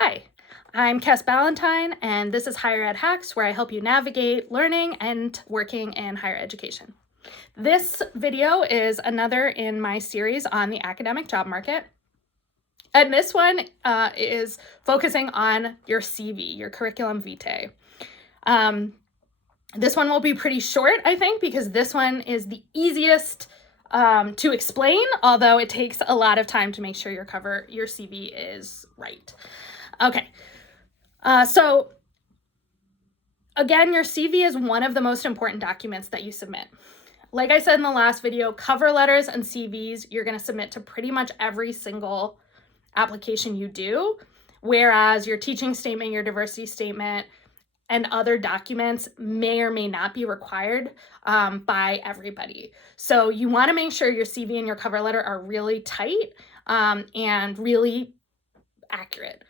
Hi, I'm Kes Ballantyne, and this is Higher Ed Hacks, where I help you navigate learning and working in higher education. This video is another in my series on the academic job market. And this one is focusing on your CV, your curriculum vitae. This one will be pretty short, I think, because this one is the easiest to explain, although it takes a lot of time to make sure your CV is right. Okay. So again, your CV is one of the most important documents that you submit. Like I said in the last video, cover letters and CVs, you're going to submit to pretty much every single application you do, whereas your teaching statement, your diversity statement, and other documents may or may not be required by everybody. So you want to make sure your CV and your cover letter are really tight and really accurate.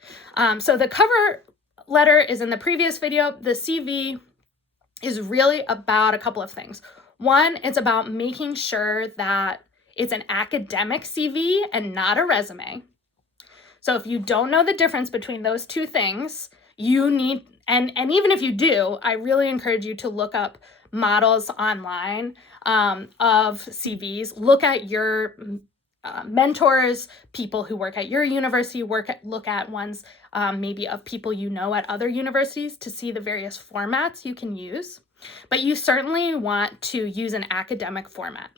So the cover letter is in the previous video. The CV is really about a couple of things. One, it's about making sure that it's an academic CV and not a resume. So if you don't know the difference between those two things, you need, and even if you do, I really encourage you to look up models online of CVs. Look at your mentors, people who work at your university, look at ones maybe of people you know at other universities to see the various formats you can use. But you certainly want to use an academic format.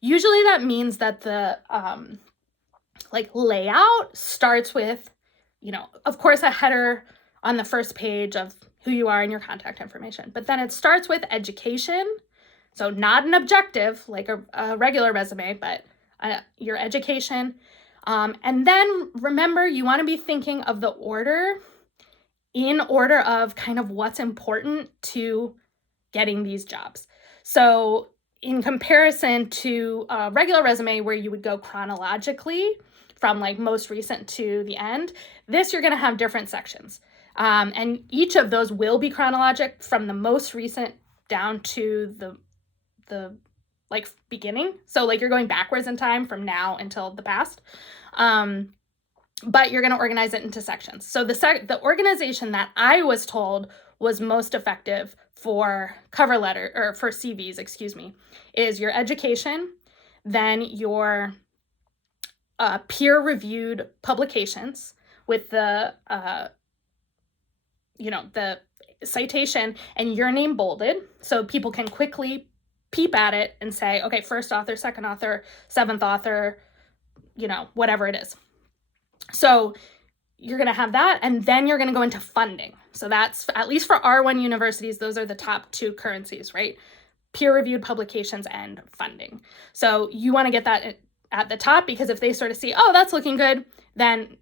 Usually that means that the layout starts with, of course, a header on the first page of who you are and your contact information. But then it starts with education. So not an objective like a regular resume, but your education. And then remember, you want to be thinking of the order in order of kind of what's important to getting these jobs. So in comparison to a regular resume where you would go chronologically from like most recent to the end, this you're going to have different sections. And each of those will be chronologic from the most recent down to the like beginning. So like you're going backwards in time from now until the past. But you're going to organize it into sections. So the organization that I was told was most effective for cover letter or for CVs, is your education, then your peer-reviewed publications with the the citation and your name bolded, so people can quickly peep at it and say, okay, first author, second author, seventh author, whatever it is. So you're going to have that, and then you're going to go into funding. So that's, at least for R1 universities, those are the top two currencies, right? Peer-reviewed publications and funding. So you want to get that at the top, because if they sort of see, oh, that's looking good, then,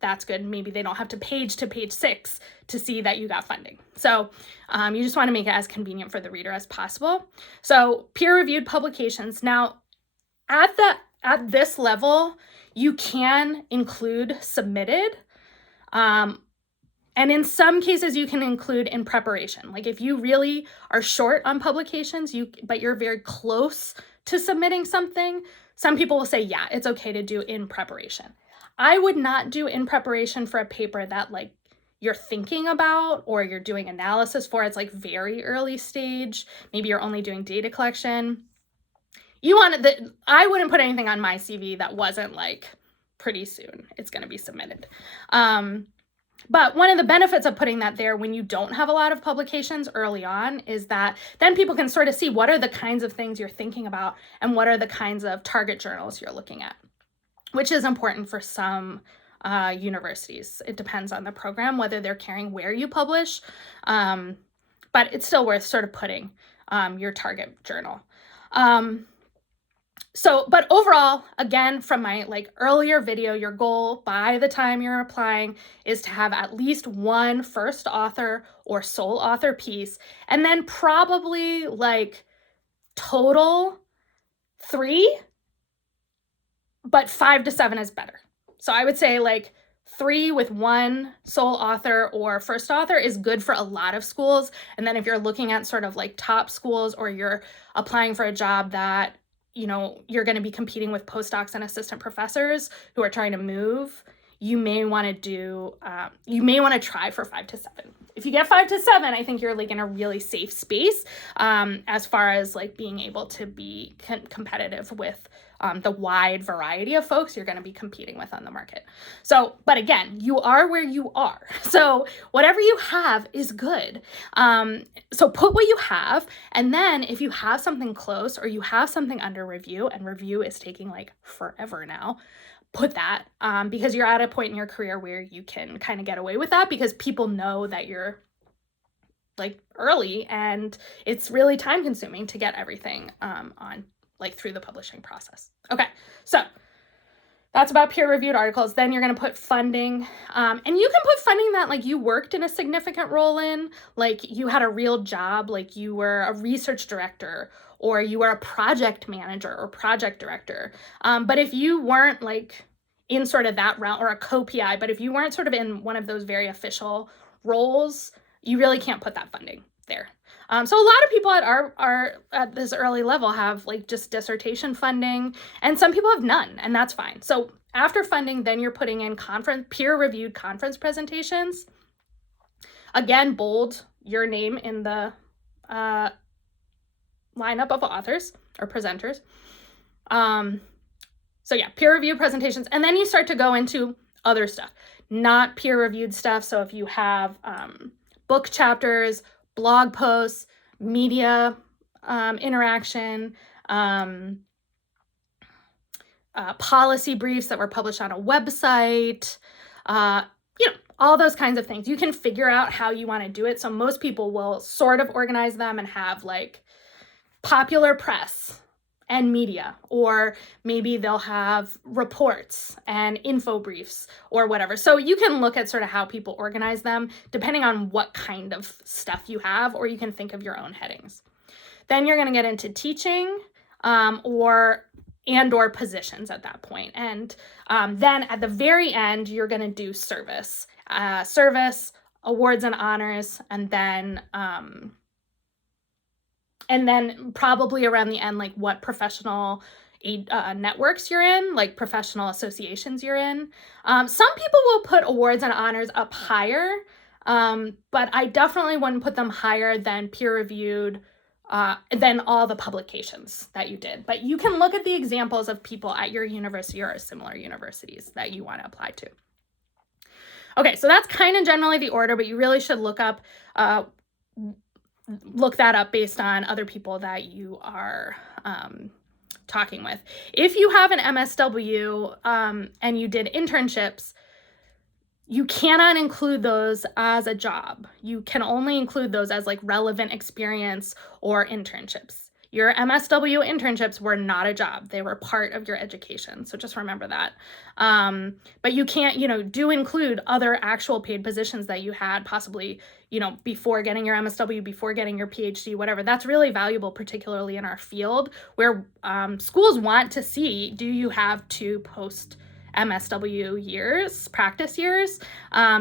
that's good. Maybe they don't have to page 6 to see that you got funding. So you just want to make it as convenient for the reader as possible. So peer-reviewed publications. Now, at this level, you can include submitted. And in some cases, you can include in preparation. Like if you really are short on publications, but you're very close to submitting something, some people will say, yeah, it's okay to do in preparation. I would not do in preparation for a paper that like you're thinking about or you're doing analysis for. It's like very early stage. Maybe you're only doing data collection. I wouldn't put anything on my CV that wasn't like pretty soon it's going to be submitted. But one of the benefits of putting that there when you don't have a lot of publications early on is that then people can sort of see what are the kinds of things you're thinking about and what are the kinds of target journals you're looking at, which is important for some universities. It depends on the program, whether they're caring where you publish, but it's still worth sort of putting your target journal. But overall, again, from my earlier video, your goal by the time you're applying is to have at least one first author or sole author piece, and then probably total 3, but 5 to 7 is better. So I would say 3 with 1 sole author or first author is good for a lot of schools. And then if you're looking at sort of top schools, or you're applying for a job that you're going to be competing with postdocs and assistant professors who are trying to move, you may want to try for 5 to 7. If you get 5 to 7, I think you're like in a really safe space as far as like being able to be competitive with the wide variety of folks you're going to be competing with on the market. So, but again, you are where you are. So whatever you have is good. So put what you have, and then if you have something close or you have something under review, and review is taking like forever now, put that because you're at a point in your career where you can kind of get away with that because people know that you're like early, and it's really time consuming to get everything on like through the publishing process. Okay, so that's about peer-reviewed articles. Then you're going to put funding, and you can put funding that like you worked in a significant role in, like you had a real job, like you were a research director or you were a project manager or project director. But if you weren't like in sort of that realm, or a co-PI, but if you weren't sort of in one of those very official roles, you really can't put that funding there. So a lot of people at our at this early level have like just dissertation funding, and some people have none, and that's fine. So after funding, then you're putting in peer-reviewed conference presentations. Again, bold your name in the lineup of authors or presenters. So yeah, peer-reviewed presentations, and then you start to go into other stuff, not peer-reviewed stuff. So if you have book chapters, blog posts, media interaction, policy briefs that were published on a website, all those kinds of things. You can figure out how you want to do it. So most people will sort of organize them and have like popular press and media, or maybe they'll have reports and info briefs or whatever. So you can look at sort of how people organize them depending on what kind of stuff you have, or you can think of your own headings. Then you're going to get into teaching or positions at that point. And then at the very end, you're going to do service, awards and honors, and then probably around the end, like what professional networks you're in, like professional associations you're in. Some people will put awards and honors up higher, but I definitely wouldn't put them higher than peer-reviewed, than all the publications that you did. But you can look at the examples of people at your university or similar universities that you want to apply to. Okay, so that's kind of generally the order, but you really should look that up based on other people that you are talking with. If you have an MSW and you did internships, you cannot include those as a job. You can only include those as like relevant experience or internships. Your MSW internships were not a job. They were part of your education. So just remember that. But you can't, do include other actual paid positions that you had possibly, before getting your MSW, before getting your PhD, whatever. That's really valuable, particularly in our field where schools want to see, do you have 2 post MSW years, practice years,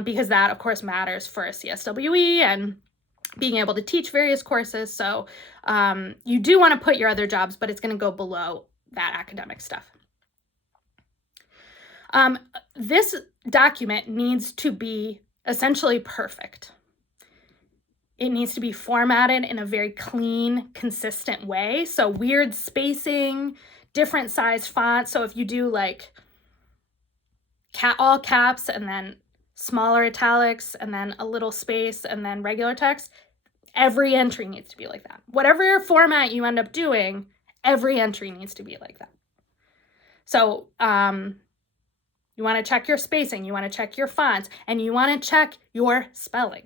because that of course matters for a CSWE and being able to teach various courses. So you do want to put your other jobs, but it's going to go below that academic stuff. This document needs to be essentially perfect. It needs to be formatted in a very clean, consistent way. So weird spacing, different size fonts. So if you do like all caps and then smaller italics and then a little space and then regular text, every entry needs to be like that. Whatever format you end up doing, every entry needs to be like that. So you want to check your spacing, you want to check your fonts, and you want to check your spelling.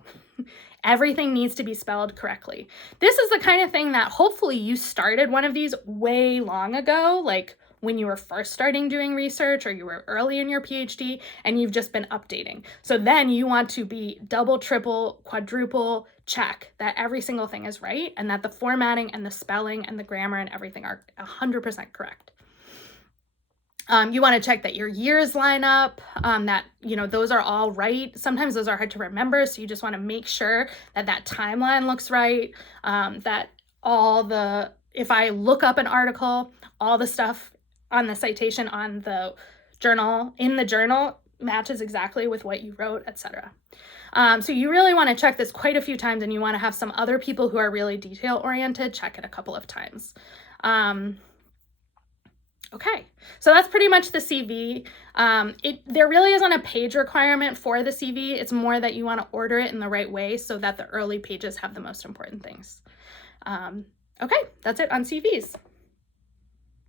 Everything needs to be spelled correctly. This is the kind of thing that hopefully you started one of these way long ago, like when you were first starting doing research or you were early in your PhD and you've just been updating. So then you want to be double, triple, quadruple check that every single thing is right and that the formatting and the spelling and the grammar and everything are 100% correct. You want to check that your years line up, that, those are all right. Sometimes those are hard to remember, so you just want to make sure that that timeline looks right, that if I look up an article, all the stuff on the citation on the journal, in the journal, matches exactly with what you wrote, etc. So you really want to check this quite a few times, and you want to have some other people who are really detail oriented check it a couple of times. Okay, so that's pretty much the CV. There really isn't a page requirement for the CV. It's more that you want to order it in the right way so that the early pages have the most important things. Okay, that's it on CVs.